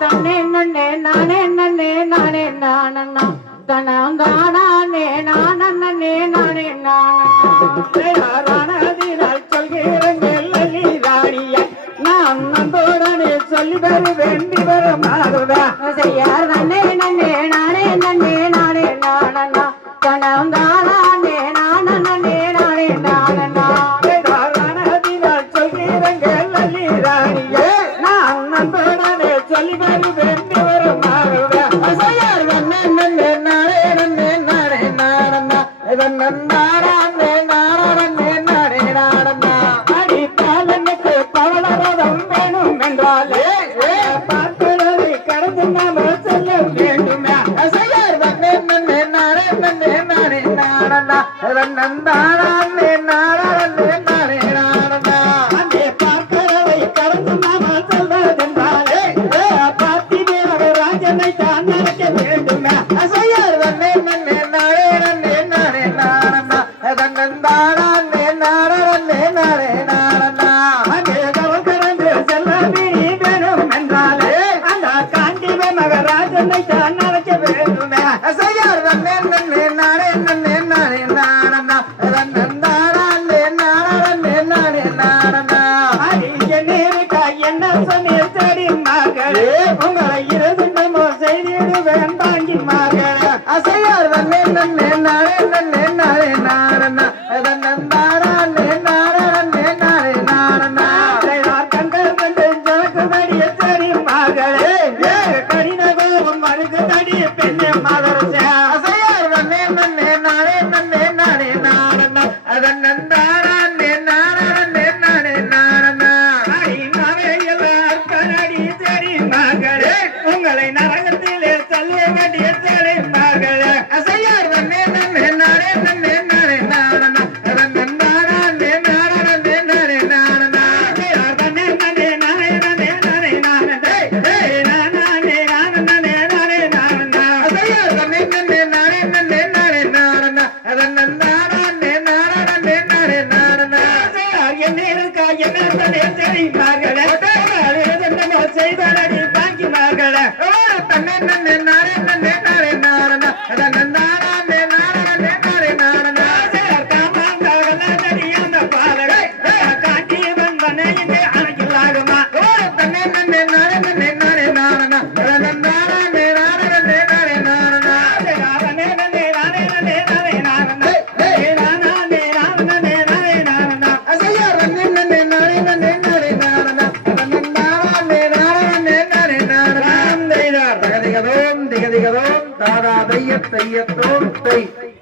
தன்னே நன்னே நானே நன்னே நானே நானண்ணா தனம் தானே நானே நானே. நானண்ணா நான் நண்புடனே சொல்லி வரு வேண்டி வர மாறுதா. செய்யார் நன்னே நன்னே நானே நன்னே நானே நானண்ணா தனம் தானே நானே நானே நானண்ணா ரணதினால் சொல்கிறங்கள் லலி ராணியே. நான் நண்புடனே சொல்லி வரு வேண்டி வர மாறுதா செய்யார் நன்னே நானே நன்னே நானே நானண்ணா இதன் நானே நானே நானே நானண்ணா அடித்தால் எனக்கு பவளரதம் வேணும் என்றாலே பார்க்கிறதை கடந்து நாம செல்ல வேண்டுமே. செய்யார் நன்னே நன்னே நானே நன்னே நானே நானண்ணா இதன் நானே மகராஜனை தான் நடக்க வேண்டுமே. அசையார் நன்னே நன்னே நானே நன்னே வேண்டாங்கி தாங்கி அசையார் நன்னே நன்னே நானே நன்னே நானே நானண்ணா இதன் நானே நானே நானே நானண்ணா கண்டர் கண்டு ஜனக்குதடிய தேடி மகளே. உலகத்திலே நரகத்திலே தள்ள வேண்டிய தலை அசையார் நன்னே. நம் நானே நன்னே. நானே நானண்ணா அதன் தன்னே நன்னே நானே நன்னே நானண்ணா தகதிகதோம் தாதா தை